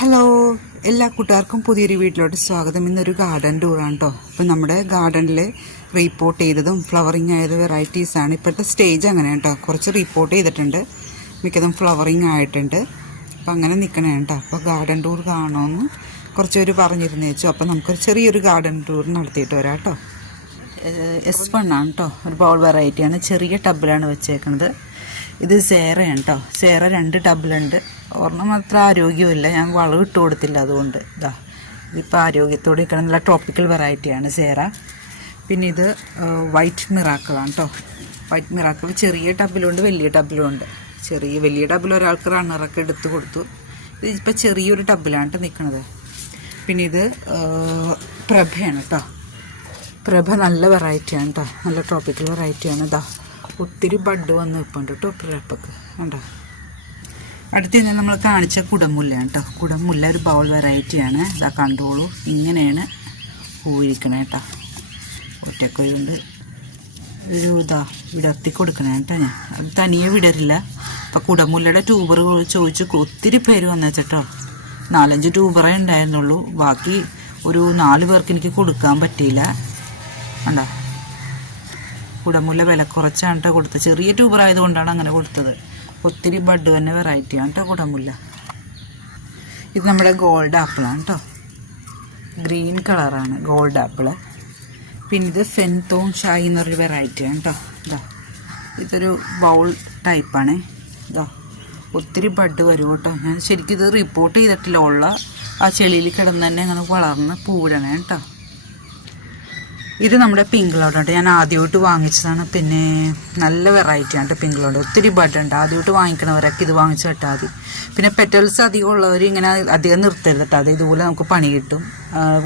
Hello, എല്ലാ കൂട്ടുകാർക്കും പുതിയൊരു വീട്ടിലോട്ട് സ്വാഗതം. ഇന്നൊരു ഗാർഡൻ ടൂറാണ് കേട്ടോ. അപ്പം നമ്മുടെ ഗാർഡനിൽ റീപ്പോർട്ട് ചെയ്തതും ഫ്ലവറിങ് ആയത് വെറൈറ്റീസാണ്. ഇപ്പോഴത്തെ സ്റ്റേജ് അങ്ങനെയാണ് കേട്ടോ. കുറച്ച് റീപ്പോർട്ട് ചെയ്തിട്ടുണ്ട്, മിക്കതും ഫ്ലവറിങ് ആയിട്ടുണ്ട്. അപ്പം അങ്ങനെ നിൽക്കണേ കേട്ടോ. അപ്പോൾ ഗാർഡൻ ടൂർ കാണുമെന്ന് കുറച്ച് പേര് പറഞ്ഞിരുന്നു വെച്ചു. അപ്പം നമുക്കൊരു ചെറിയൊരു ഗാർഡൻ ടൂർ നടത്തിയിട്ട് വരാം കേട്ടോ. S1 ആണ് കേട്ടോ, ഒരു ബൗൾ വെറൈറ്റിയാണ്. ചെറിയ ടബിലാണ് വെച്ചേക്കുന്നത്. ഇത് സേറയാണ് കേട്ടോ. സേറ 2 ടബിലുണ്ട്. ഒരെണ്ണം അത്ര ആരോഗ്യമില്ല, ഞാൻ വളം ഇട്ട് കൊടുത്തില്ല, അതുകൊണ്ട് ഇതിപ്പോൾ ആരോഗ്യത്തോടെ നിൽക്കണം. നല്ല ട്രോപ്പിക്കൽ വെറൈറ്റിയാണ് സേറ. പിന്നെ ഇത് വൈറ്റ് മിറാക്കിളാണ് കേട്ടോ. വൈറ്റ് മിറാക്കിൾ ചെറിയ ടബിലുണ്ട്, വലിയ ടബിലുണ്ട്. വലിയ ടബിൽ ഒരാൾക്ക് റണ്ണറൊക്കെ എടുത്ത് കൊടുത്തു. ഇതിപ്പോൾ ചെറിയൊരു ടബിലാണ് കേട്ടോ നിൽക്കുന്നത്. പിന്നെ ഇത് പ്രഭയാണ് കേട്ടോ. പ്രഭ നല്ല വെറൈറ്റിയാണ് കേട്ടോ, നല്ല ട്രോപ്പിക്കൽ വെറൈറ്റിയാണ്. ഒത്തിരി ബഡ് വന്ന് നിൽപ്പുണ്ട് കേട്ടോ പ്രഭക്ക്. കണ്ടോ, അടുത്ത് തന്നെ നമ്മൾ കാണിച്ച കുടമുല്ലയാണ് കേട്ടോ. കുടമുല്ല ഒരു ബൗൾ വെറൈറ്റിയാണ്. കണ്ടോളൂ, ഇങ്ങനെയാണ് പൂവിരിക്കണേ കേട്ടോ. ഒറ്റക്കൊരുണ്ട് ഒരു വിടർത്തി കൊടുക്കണേ കേട്ടോ. ഞാൻ അത് തനിയെ വിടരില്ല. അപ്പം കുടമുല്ലയുടെ ട്യൂബർ ചോദിച്ച് ഒത്തിരി പേര് വന്നേച്ചോ. 4-5 ട്യൂബറേ ഉണ്ടായിരുന്നുള്ളൂ. ബാക്കി ഒരു 4 പേർക്ക് എനിക്ക് കൊടുക്കാൻ പറ്റിയില്ല. കണ്ടോ, കുടമുല്ല വില കുറച്ചാണ് കേട്ടോ കൊടുത്തത്. ചെറിയ ട്യൂബർ ആയതുകൊണ്ടാണ് അങ്ങനെ കൊടുത്തത്. ഒത്തിരി ബഡ് തന്നെ വെറൈറ്റിയാണ് കേട്ടോ കുടമുല്ല. ഇത് നമ്മുടെ ഗോൾഡ് ആപ്പിളാണ് കേട്ടോ. ഗ്രീൻ കളറാണ് ഗോൾഡ് ആപ്പിള്. പിന്നെ ഇത് ഫെൻതോൺ ഷായി എന്നൊരു വെറൈറ്റിയാണ് കേട്ടോ. ഇതൊരു ബൗൾ ടൈപ്പാണ്. ഒത്തിരി ബഡ് വരും കേട്ടോ. ഞാൻ ശരിക്കും ഇത് റിപ്പോർട്ട് ചെയ്തിട്ടില്ല. ഉള്ള ആ ചെളിയിൽ കിടന്ന് തന്നെ അങ്ങനെ വളർന്ന് പൂവിടണേ കേട്ടോ. ഇത് നമ്മുടെ പിങ്ക് ക്ലൗഡ് കേട്ടോ. ഞാൻ ആദ്യമായിട്ട് വാങ്ങിച്ചതാണ്. പിന്നെ നല്ല വെറൈറ്റിയാണ് കേട്ടോ പിങ്ക് ക്ലൗഡ്. ഒത്തിരി ബഡ് ഉണ്ട്. ആദ്യമായിട്ട് വാങ്ങിക്കണവരൊക്കെ ഇത് വാങ്ങിച്ച് കേട്ടാൽ മതി. പിന്നെ പെറ്റൽസ് അധികം ഉള്ളവർ ഇങ്ങനെ അധികം നിർത്തരുത് കേട്ടോ. അത് ഇതുപോലെ നമുക്ക് പണി കിട്ടും.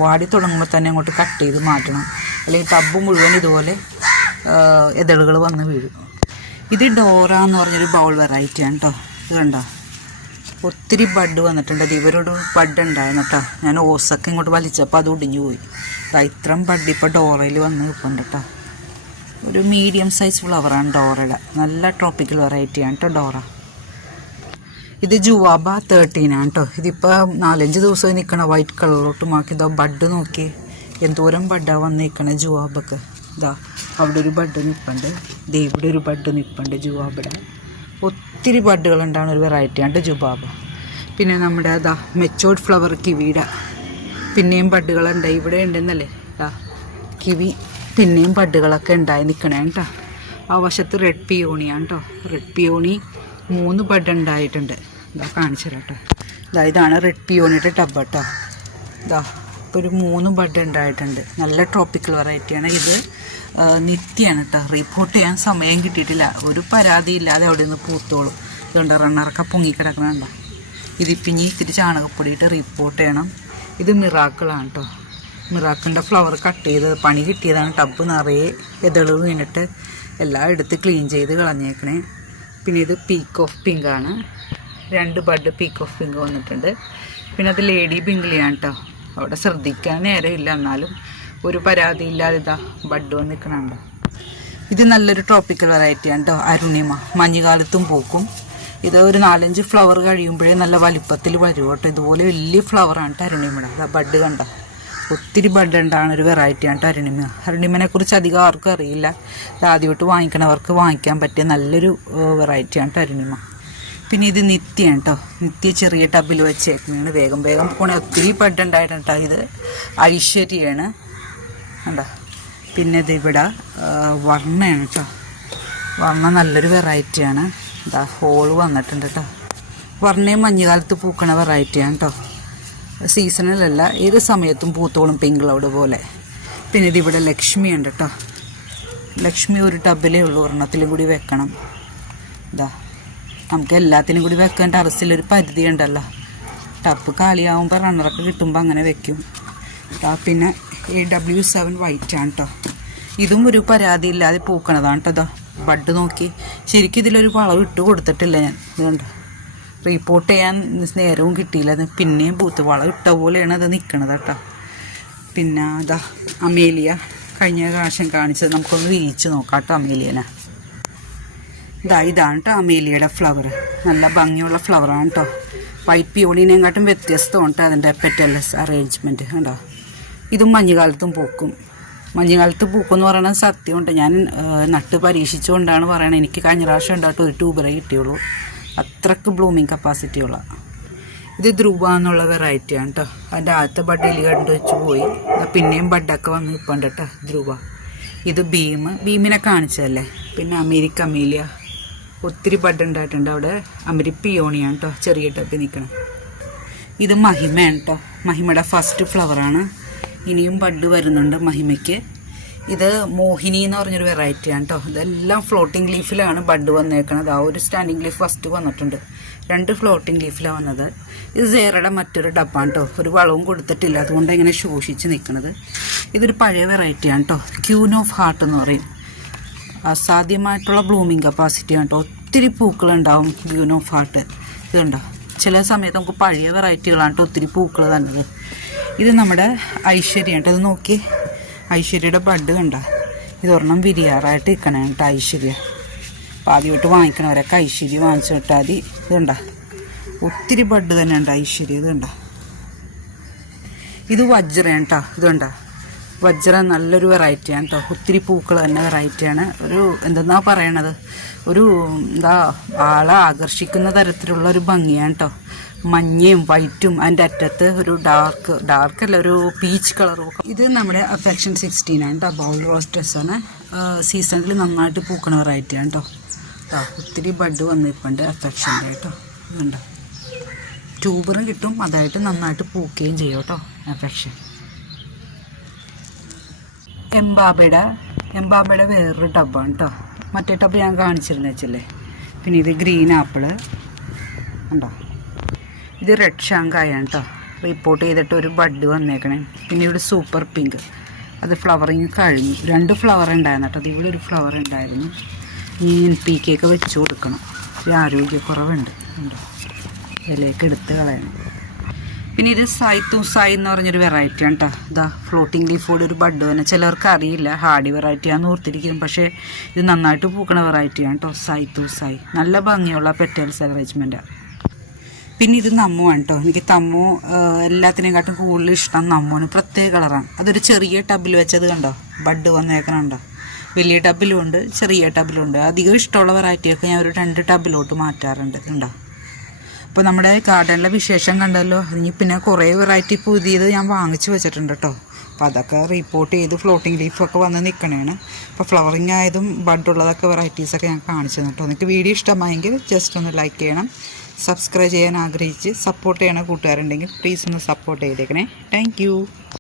വാടി തുടങ്ങുമ്പോൾ തന്നെ അങ്ങോട്ട് കട്ട് ചെയ്ത് മാറ്റണം, അല്ലെങ്കിൽ ടബ് മുഴുവൻ ഇതുപോലെ എതളുകൾ വന്ന് വീഴും. ഇത് ഡോറ എന്ന് പറഞ്ഞൊരു ബൗൾ വെറൈറ്റിയാണ് കേട്ടോ. ഇത് കണ്ടോ, ഒത്തിരി ബഡ് വന്നിട്ടുണ്ട്. അത് ഇവരോട് ബഡ് ഉണ്ടായിരുന്നു കേട്ടോ. ഞാൻ ഓസൊക്കെ ഇങ്ങോട്ട് വലിച്ചപ്പോൾ അത് ഒടിഞ്ഞു പോയി. ഇത്രയും ബഡ് ഇപ്പോൾ ഡോറയിൽ വന്ന് നിൽപ്പുണ്ട് കേട്ടോ. ഒരു മീഡിയം സൈസ് ഫ്ലവറാണ് ഡോറയുടെ. നല്ല ട്രോപ്പിക്കൽ വെറൈറ്റിയാണ് കേട്ടോ ഡോറ. ഇത് ജുവാബ 13 ആണ് കേട്ടോ. ഇതിപ്പോൾ 4-5 ദിവസമായി നിൽക്കണം. വൈറ്റ് കളറിലോട്ട് മാക്കി. ബഡ് നോക്കി എന്തോരം ബഡാണ് വന്ന് നിൽക്കണേ ജുവാബൊക്കെ. അവിടെ ഒരു ബഡ് നിൽപ്പുണ്ട്, ഇവിടെ ഒരു ബഡ് നിൽപ്പുണ്ട് ജുവാബയുടെ. ഒത്തിരി ബഡുകളുണ്ടാകുന്ന ഒരു വെറൈറ്റിയാണ് ജുബാബ. പിന്നെ നമ്മുടെ മെച്ചോർഡ് ഫ്ലവർ കിവിയുടെ പിന്നെയും ബഡുകളുണ്ട്. ഇവിടെ ഉണ്ടെന്നല്ലേ കിവി, പിന്നെയും ബഡുകളൊക്കെ ഉണ്ടായി നിൽക്കണേ കേട്ടോ. ആ വശത്ത് റെഡ് പിയോണിയാണ് കേട്ടോ. റെഡ് പിയോണി 3 ബഡ് ഉണ്ടായിട്ടുണ്ട്. കാണിച്ചു തരാം കേട്ടോ. ഇതാണ് റെഡ് പിയോണിയുടെ ടബ് കേട്ടോ. ഇപ്പോൾ ഒരു 3 ബഡ് ഉണ്ടായിട്ടുണ്ട്. നല്ല ട്രോപ്പിക്കൽ വെറൈറ്റിയാണ്. ഇത് നിത്യമാണ് കേട്ടോ. റിപ്പോർട്ട് ചെയ്യാൻ സമയം കിട്ടിയിട്ടില്ല. ഒരു പരാതി ഇല്ലാതെ അവിടെ നിന്ന് പൂത്തോളും. ഇതുകൊണ്ട് റണ്ണറൊക്കെ പൊങ്ങിക്കിടക്കണുണ്ടോ. ഇതിപ്പിഞ്ഞി ഇത്തിരി ചാണകപ്പൊടിയിട്ട് റിപ്പോർട്ട് ചെയ്യണം. ഇത് മിറാക്കിളാണ് കേട്ടോ. മിറാക്കിളിൻ്റെ ഫ്ലവർ കട്ട് ചെയ്ത് പണി കിട്ടിയതാണ്. ടബ് നിറയെ എതള് വീണിട്ട് എല്ലാം എടുത്ത് ക്ലീൻ ചെയ്ത് കളഞ്ഞേക്കണേ. പിന്നെ ഇത് പീക്ക് ഓഫ് പിങ്ക് ആണ്. 2 ബഡ് പീക്ക് ഓഫ് പിങ്ക് വന്നിട്ടുണ്ട്. പിന്നെ അത് ലേഡി പിങ്കിളിയാണ് കേട്ടോ. അവിടെ ശ്രദ്ധിക്കാൻ നേരമില്ല, എന്നാലും ഒരു പരാതി ഇല്ലാതെ ബഡ് വന്ന് നിൽക്കണുണ്ടോ. ഇത് നല്ലൊരു ട്രോപ്പിക്കൽ വെറൈറ്റിയാണ് കേട്ടോ. അരുണിമ മഞ്ഞുകാലത്തും പൂക്കും. ഇത് ഒരു 4-5 ഫ്ലവർ കഴിയുമ്പോഴേ നല്ല വലിപ്പത്തിൽ വരും കേട്ടോ. ഇതുപോലെ വലിയ ഫ്ലവറാണ് കേട്ടോ അരുണിമയുടെ. ബഡ് കണ്ട ഒത്തിരി ബഡ് ഉണ്ടാകുന്ന ഒരു വെറൈറ്റിയാണ് കേട്ടോ അരുണിമ. അരുണിമനെ കുറിച്ച് അധികം ആർക്കും അറിയില്ല. ആദ്യമായിട്ട് വാങ്ങിക്കണവർക്ക് വാങ്ങിക്കാൻ പറ്റിയ നല്ലൊരു വെറൈറ്റിയാണ് കേട്ടോ അരുണിമ. പിന്നെ ഇത് നിത്യയാണ് കേട്ടോ. നിത്യ ചെറിയ ടബിൽ വെച്ചേക്കുന്നതാണ്. വേഗം വേഗം പോണേ. ഒത്തിരി ബഡ് ഉണ്ടായിട്ടുണ്ട് കേട്ടോ. ഇത് ഐശ്വര്യയാണ് കണ്ടോ. പിന്നെ ഇത് ഇവിടെ വർണ്ണയാണ് കേട്ടോ. വർണ്ണ നല്ലൊരു വെറൈറ്റിയാണ്. ഹോള് വന്നിട്ടുണ്ട് കേട്ടോ. വർണ്ണയും മഞ്ഞുകാലത്ത് പൂക്കണ വെറൈറ്റിയാണ് കേട്ടോ. സീസണിലല്ല, ഏത് സമയത്തും പൂത്തോളും പിങ്ക് ക്ലൗഡ് പോലെ. പിന്നെ ഇതിവിടെ ലക്ഷ്മി ഉണ്ട് കേട്ടോ. ലക്ഷ്മി ഒരു ടബിലേ ഉള്ളൂ, ഒരെണ്ണത്തിലും കൂടി വെക്കണം. നമുക്ക് എല്ലാത്തിനും കൂടി വെക്കാൻ ടെറസിലൊരു പരിധി ഉണ്ടല്ലോ. ടബ് കാലിയാവുമ്പോൾ റണ്ണറൊക്കെ കിട്ടുമ്പോൾ അങ്ങനെ വെക്കും. പിന്നെ AW7 വൈറ്റാണ് കേട്ടോ. ഇതും ഒരു പരാതി ഇല്ലാതെ പൂക്കണതാണ് കേട്ടോ. ബഡ് നോക്കി. ശരിക്കും ഇതിലൊരു വളം ഇട്ട് കൊടുത്തിട്ടില്ല ഞാൻ. ഇതുകൊണ്ട് റിപ്പോർട്ട് ചെയ്യാൻ നേരവും കിട്ടിയില്ല. പിന്നെയും പൂത്ത് വളം ഇട്ട പോലെയാണ് അത് നിൽക്കണത് കേട്ടോ. പിന്നെ അമേലിയ കഴിഞ്ഞ പ്രാവശ്യം കാണിച്ചത്. നമുക്കൊന്ന് വീഴ്ച നോക്കാം കേട്ടോ അമേലിയനെ. ഇതാണ് കേട്ടോ അമേലിയയുടെ ഫ്ലവർ. നല്ല ഭംഗിയുള്ള ഫ്ലവറാണ് കേട്ടോ. വൈറ്റ് പിയോണിനെക്കാട്ടും വ്യത്യസ്തമുണ്ട് അതിൻ്റെ പെറ്റൽസ് അറേഞ്ച്മെൻറ്റ് കണ്ടോ. ഇതും മഞ്ഞുകാലത്തും പൂക്കും. മഞ്ഞുകാലത്ത് പൂക്കുമെന്ന് പറയുന്നത് സത്യമുണ്ട്. ഞാൻ നട്ട് പരീക്ഷിച്ചുകൊണ്ടാണ് പറയണത്. എനിക്ക് കഴിഞ്ഞ പ്രാവശ്യം ഉണ്ടായിട്ട് ഒരു ട്യൂബറേ കിട്ടിയുള്ളൂ. അത്രയ്ക്ക് ബ്ലൂമിങ് കപ്പാസിറ്റിയുള്ള. ഇത് ധ്രുവ എന്നുള്ള വെറൈറ്റിയാണ് കേട്ടോ. അതിൻ്റെ ആദ്യത്തെ ബഡ് എലി കണ്ടു വെച്ച് പോയി. പിന്നെയും ബഡൊക്കെ വന്ന് നിൽപ്പുണ്ട് കേട്ടോ ധ്രുവ. ഇത് ബീമിനെ കാണിച്ചതല്ലേ. പിന്നെ അമേരിക്ക അമേലിയ ഒത്തിരി ബഡ് ഉണ്ടായിട്ടുണ്ട്. അവിടെ പിയോണിയാണ് കേട്ടോ ചെറിയ ടപ്പിൽ നിൽക്കണം. ഇത് മഹിമയാണ് കേട്ടോ. മഹിമയുടെ ഫസ്റ്റ് ഫ്ലവറാണ്. ഇനിയും ബഡ് വരുന്നുണ്ട് മഹിമയ്ക്ക്. ഇത് മോഹിനി എന്ന് പറഞ്ഞൊരു വെറൈറ്റിയാണ് കേട്ടോ. ഇതെല്ലാം ഫ്ലോട്ടിംഗ് ലീഫിലാണ് ബഡ് വന്നേക്കണത്. ആ ഒരു സ്റ്റാൻഡിങ് ലീഫ് ഫസ്റ്റ് വന്നിട്ടുണ്ട്. 2 ഫ്ലോട്ടിംഗ് ലീഫിലാണ് വന്നത്. ഇത് സേറയുടെ മറ്റൊരു ഡബ്ബാണ് കേട്ടോ. ഒരു വളവും കൊടുത്തിട്ടില്ല, അതുകൊണ്ട് ഇങ്ങനെ ശോഷിച്ച് നിൽക്കുന്നത്. ഇതൊരു പഴയ വെറൈറ്റിയാണ് കേട്ടോ. ക്യൂൻ ഓഫ് ഹാർട്ട് എന്ന് പറയും. അസാധ്യമായിട്ടുള്ള ബ്ലൂമിങ് കപ്പാസിറ്റിയാണ് കേട്ടോ. ഒത്തിരി പൂക്കളുണ്ടാവും ക്യൂൻ ഓഫ് ഹാർട്ട്. ഇതുണ്ടോ, ചില സമയത്ത് നമുക്ക് പഴയ വെറൈറ്റികളാണ് കേട്ടോ ഒത്തിരി പൂക്കൾ തന്നത്. ഇത് നമ്മുടെ ഐശ്വര്യ കേട്ടോ. അത് നോക്കി, ഐശ്വര്യയുടെ ബഡ് കണ്ടോ. ഇതൊരെണ്ണം വിരിയാറായിട്ട് നിൽക്കണേ കേട്ടോ ഐശ്വര്യ. അപ്പോൾ ആദ്യമായിട്ട് വാങ്ങിക്കണവരൊക്കെ ഐശ്വര്യ വാങ്ങിച്ചു വിട്ടാൽ മതി. ഇതുണ്ടോ, ഒത്തിരി ബഡ് തന്നെ ഉണ്ട് ഐശ്വര്യ. ഇതുണ്ടോ, ഇത് വജ്രയാണ് കേട്ടോ. ഇതുണ്ടോ, വജ്ര നല്ലൊരു വെറൈറ്റിയാണ് കേട്ടോ. ഒത്തിരി പൂക്കൾ തന്നെ വെറൈറ്റിയാണ്. ഒരു എന്തെന്നാ പറയണത്, ഒരു ആളെ ആകർഷിക്കുന്ന തരത്തിലുള്ള ഒരു ഭംഗിയാണ് കേട്ടോ. മഞ്ഞയും വൈറ്റും അതിൻ്റെ അറ്റത്ത് ഒരു ഡാർക്കല്ല, ഒരു പീച്ച് കളറും. ഇത് നമ്മുടെ അഫെക്ഷൻ 16 ആണ് കേട്ടോ. ബൗൾ റോസ്റ്റേഴ്സ് ആണ്. സീസണിൽ നന്നായിട്ട് പൂക്കണ വെറൈറ്റിയാണ് കേട്ടോ. ഒത്തിരി ബഡ് വന്നിട്ടുണ്ട് അഫെക്ഷൻ്റെ കേട്ടോ. ഇതുണ്ടോ, ട്യൂബറും കിട്ടും, അതായിട്ട് നന്നായിട്ട് പൂക്കുകയും ചെയ്യും കേട്ടോ അഫെക്ഷൻ. എംബാബയുടെ വേറൊരു ടബാണ് കേട്ടോ. മറ്റേ ടബ് ഞാൻ കാണിച്ചിരുന്നു വെച്ചല്ലേ. പിന്നെ ഇത് ഗ്രീൻ ആപ്പിള് ഉണ്ടോ. ഇത് റെഡ് ഷാങ്കായാണ് കേട്ടോ. റിപ്പോർട്ട് ചെയ്തിട്ട് ഒരു ബഡ് വന്നേക്കണേ. പിന്നെ ഇവിടെ സൂപ്പർ പിങ്ക്, അത് ഫ്ലവറിങ് കഴിഞ്ഞു. 2 ഫ്ലവർ ഉണ്ടായിരുന്നു കേട്ടോ. അത് ഇവിടെ ഒരു ഫ്ലവർ ഉണ്ടായിരുന്നു. ഈ NPK ഒക്കെ വെച്ച് കൊടുക്കണം. ഒരു ആരോഗ്യക്കുറവുണ്ട് ഉണ്ടോ, ഇലയൊക്കെ എടുത്ത് കളയണം. പിന്നെ ഇത് സായ് എന്ന് പറഞ്ഞൊരു വെറൈറ്റിയാണ് കേട്ടോ. ഇതാ ഫ്ലോട്ടിംഗ് ലീഫോട് ഒരു ബഡ് തന്നെ. ചിലർക്ക് അറിയില്ല ഹാർഡി വെറൈറ്റിയാണെന്ന് ഓർത്തിരിക്കും. പക്ഷേ ഇത് നന്നായിട്ട് പൂക്കണ വെറൈറ്റിയാണ് കേട്ടോ. സായ് നല്ല ഭംഗിയുള്ള പെറ്റൽസ് അറേഞ്ച്മെൻറ്റാണ്. പിന്നെ ഇത് നമ്മുവാണ് കേട്ടോ. എനിക്ക് തമ്മു എല്ലാത്തിനെക്കാട്ടും കൂടുതൽ ഇഷ്ടം നമ്മുവിന്. പ്രത്യേക കളറാണ്. അതൊരു ചെറിയ ടബിൽ വെച്ചത് കണ്ടോ, ബഡ് വന്നേക്കണുണ്ടോ. വലിയ ടബിലും ഉണ്ട്, ചെറിയ ടബിലും ഉണ്ട്. അധികം ഇഷ്ടമുള്ള വെറൈറ്റിയൊക്കെ ഞാൻ ഒരു 2 ടബിലോട്ട് മാറ്റാറുണ്ട് കണ്ടോ. അപ്പോൾ നമ്മുടെ ഗാർഡനിലെ വിശേഷം കണ്ടല്ലോ. അതിന് പിന്നെ കുറേ വെറൈറ്റി പുതിയത് ഞാൻ വാങ്ങിച്ചു വെച്ചിട്ടുണ്ട് കേട്ടോ. അപ്പോൾ അതൊക്കെ റിപ്പോർട്ട് ചെയ്ത് ഫ്ലോട്ടിംഗ് ലീഫൊക്കെ വന്ന് നിൽക്കണേണ്. അപ്പോൾ ഫ്ലവറിങ് ആയതും ബഡുള്ളതൊക്കെ വെറൈറ്റീസൊക്കെ ഞാൻ കാണിച്ചു തന്നു കേട്ടോ. നിങ്ങൾക്ക് വീഡിയോ ഇഷ്ടമായെങ്കിൽ ജസ്റ്റ് ഒന്ന് ലൈക്ക് ചെയ്യണം. സബ്സ്ക്രൈബ് ചെയ്യാൻ ആഗ്രഹിച്ച് സപ്പോർട്ട് ചെയ്യണ കൂട്ടുകാരുണ്ടെങ്കിൽ പ്ലീസ് ഒന്ന് സപ്പോർട്ട് ചെയ്തേക്കണേ. താങ്ക്